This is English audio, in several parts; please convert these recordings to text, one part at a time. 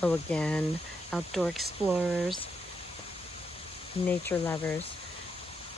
Hello again, outdoor explorers, nature lovers.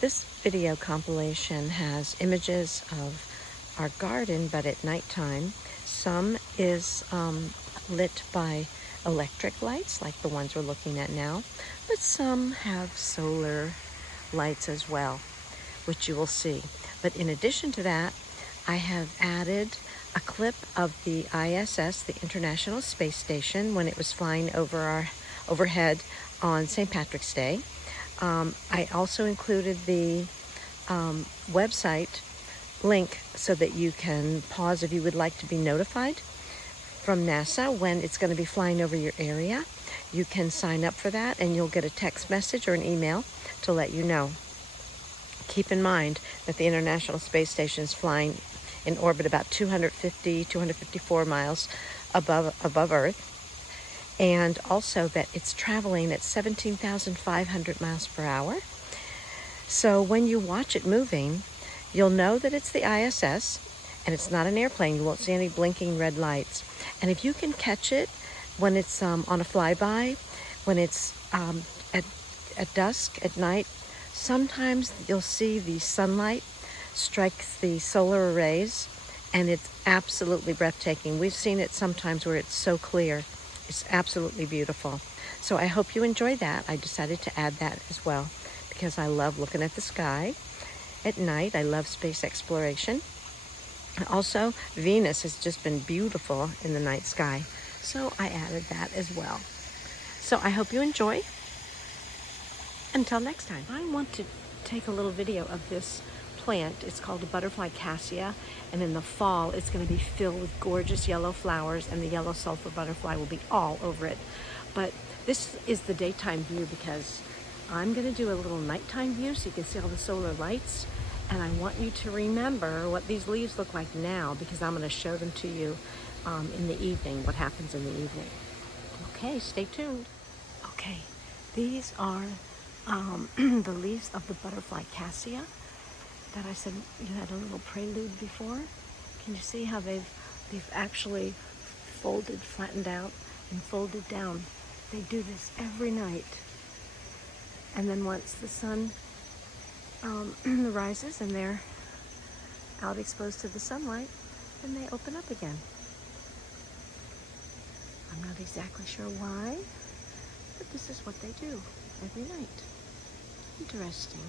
This video compilation has images of our garden, but at nighttime. Some is lit by electric lights, like the ones we're looking at now, but some have solar lights as well, which you will see. But in addition to that, I have added a clip of the ISS, the International Space Station, when it was flying overhead on St. Patrick's Day. I also included the website link so that you can pause if you would like to be notified from NASA when it's going to be flying over your area. You can sign up for that and you'll get a text message or an email to let you know. Keep in mind that the International Space Station is flying in orbit about 254 miles above Earth, and also that it's traveling at 17,500 miles per hour. So when you watch it moving, you'll know that it's the ISS, and it's not an airplane. You won't see any blinking red lights. And if you can catch it when it's on a flyby, when it's at dusk, at night, sometimes you'll see the sunlight strikes the solar arrays, and it's absolutely breathtaking. We've seen it sometimes where it's so clear. It's absolutely beautiful. So I hope you enjoy that. I decided to add that as well because I love looking at the sky at night. I love space exploration. Also, Venus has just been beautiful in the night sky, so I added that as well. So I hope you enjoy. Until next time. I want to take a little video of this plant. It's called a butterfly cassia, and in the fall it's going to be filled with gorgeous yellow flowers, and the yellow sulfur butterfly will be all over it. But this is the daytime view because I'm going to do a little nighttime view so you can see all the solar lights, and I want you to remember what these leaves look like now because I'm going to show them to you in the evening, what happens in the evening. Okay, stay tuned. Okay, these are the leaves of the butterfly cassia that I said you had a little prelude before. Can you see how they've actually folded, flattened out, and folded down? They do this every night. And then once the sun rises and they're out exposed to the sunlight, then they open up again. I'm not exactly sure why, but this is what they do every night. Interesting.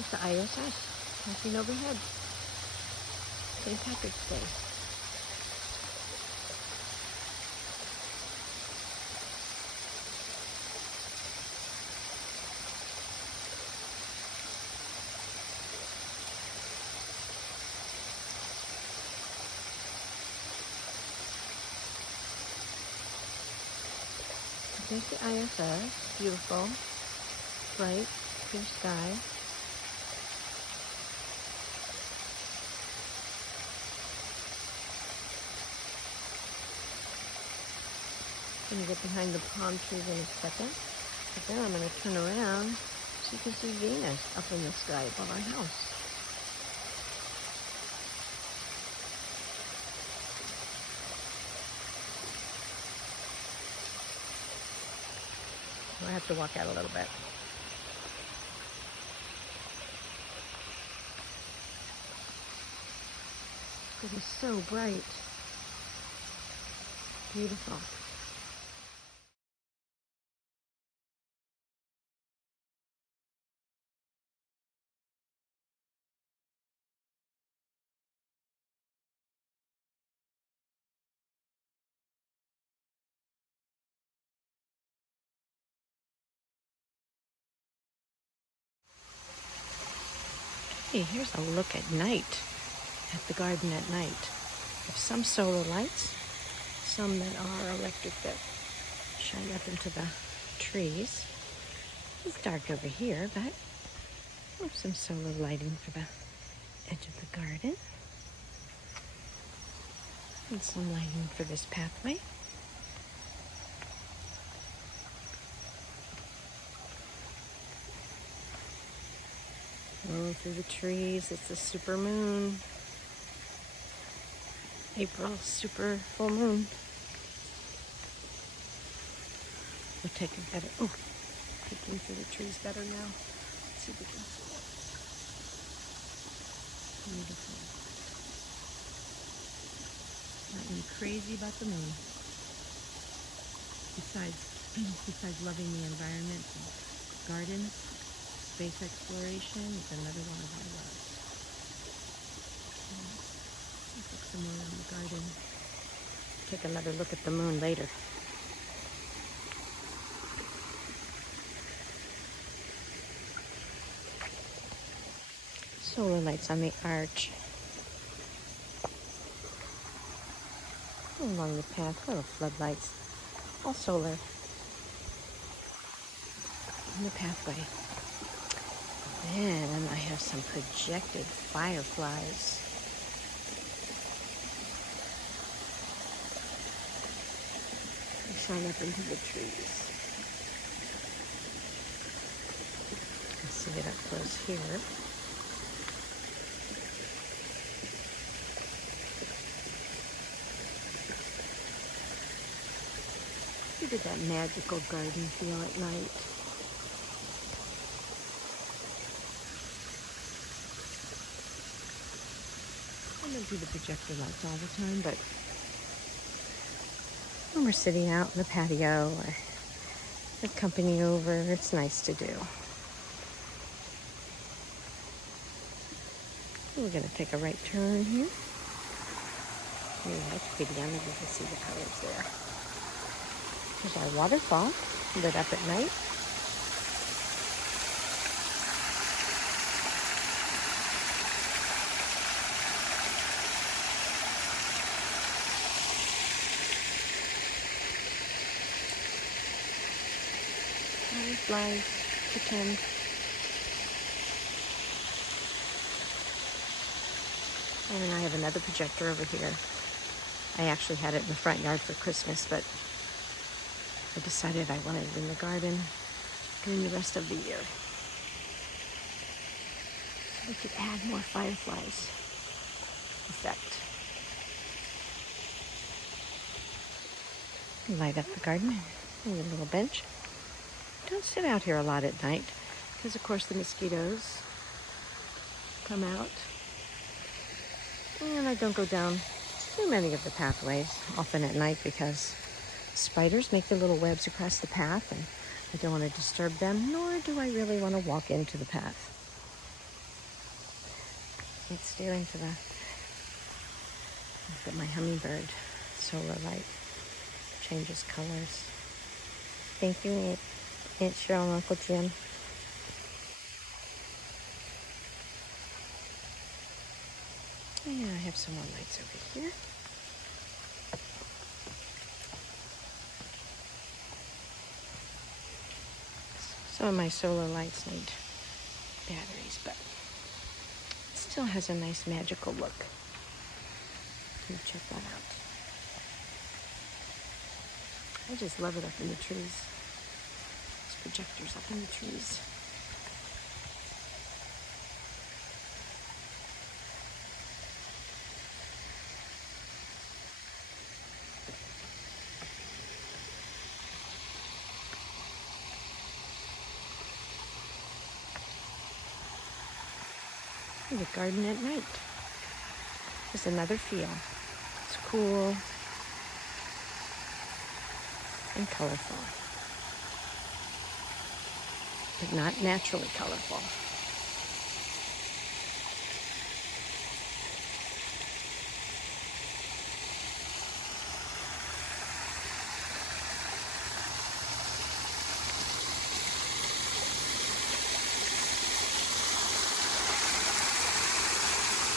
It's the ISS, looking overhead. St. Patrick's Day. There's the ISS, beautiful, bright, clear sky. I'm going to get behind the palm trees in a second, but then I'm going to turn around so you can see Venus up in the sky above our house. I have to walk out a little bit. It is so bright. Beautiful. Hey, here's a look at night, at the garden at night. There's some solar lights, some that are electric that shine up into the trees. It's dark over here, but we have some solar lighting for the edge of the garden. And some lighting for this pathway. Rolling through the trees. It's a super moon. April super full moon. We'll take a better, peeking through the trees better now. Let's see if we can see it. Beautiful. Nothing crazy about the moon. Besides loving the environment and gardens, space exploration is another one of our loves. Let's look some more around the garden. Take another look at the moon later. Solar lights on the arch. Along the path, little floodlights. All solar. On the pathway. Then I have some projected fireflies. They shine up into the trees. You can see it up close here. Look at that magical garden feel at night. I don't do the projector lights all the time, but when we're sitting out in the patio or with company over, it's nice to do. We're going to take a right turn here. Yeah, it's pretty. I don't know if you can see the colors there. There's our waterfall lit up at night. Fireflies, pretend. And I have another projector over here. I actually had it in the front yard for Christmas, but I decided I wanted it in the garden during the rest of the year. So we could add more fireflies effect. Light up the garden. There's a little bench. Don't sit out here a lot at night because, of course, the mosquitoes come out. And I don't go down too many of the pathways often at night because spiders make their little webs across the path and I don't want to disturb them, nor do I really want to walk into the path. Let's stare into the... Look at my hummingbird solar light. Changes colors. Thank you, Aunt Cheryl and Uncle Jim. Yeah, I have some more lights over here. Some of my solar lights need batteries, but it still has a nice magical look. Let me check that out. I just love it up in the trees. These projectors up in the trees. The garden at night. Just another feel. It's cool and colorful, but not naturally colorful.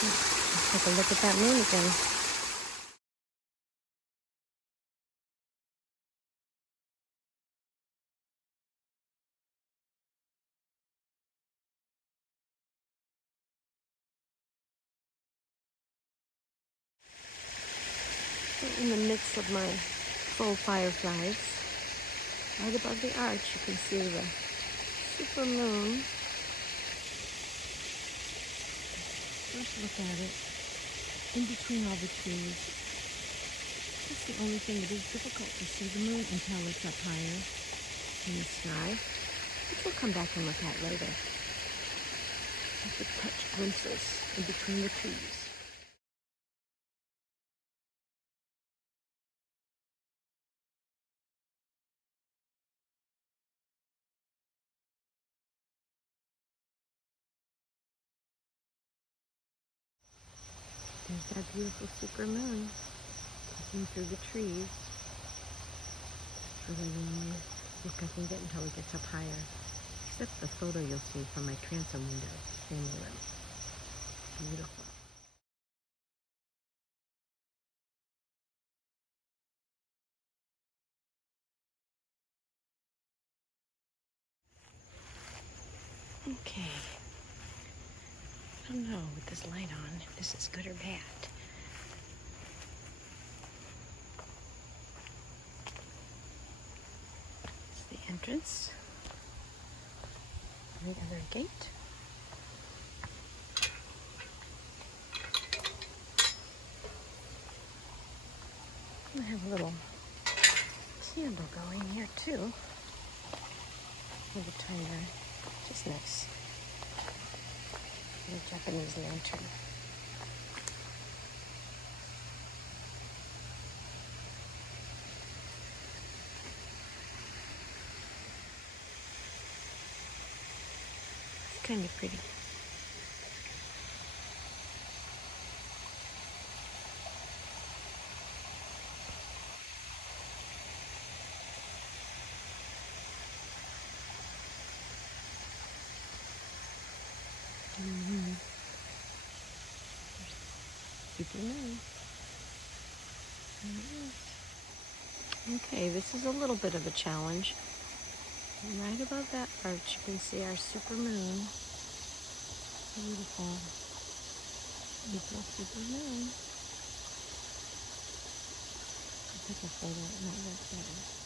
Let's take a look at that moon again. In the midst of my full fireflies, right above the arch, you can see the super moon first look at it, in between all the trees, that's the only thing. It is difficult to see the moon until it's up higher in the sky, which we'll come back and look at later. I could catch glimpses in between the trees. There's our beautiful super moon looking through the trees. It's really the only look I can get until it gets up higher. Except the photo you'll see from my transom window. Family room. Beautiful. Okay. I don't know with this light on if this is good or bad. It's the entrance. The other gate. I have a little candle going here too. With a timer. Just nice. A Japanese lantern. It's kind of pretty. Super moon. Okay, this is a little bit of a challenge. Right above that arch, you can see our super moon. Beautiful. Beautiful super moon. I'll take a photo. It might look better.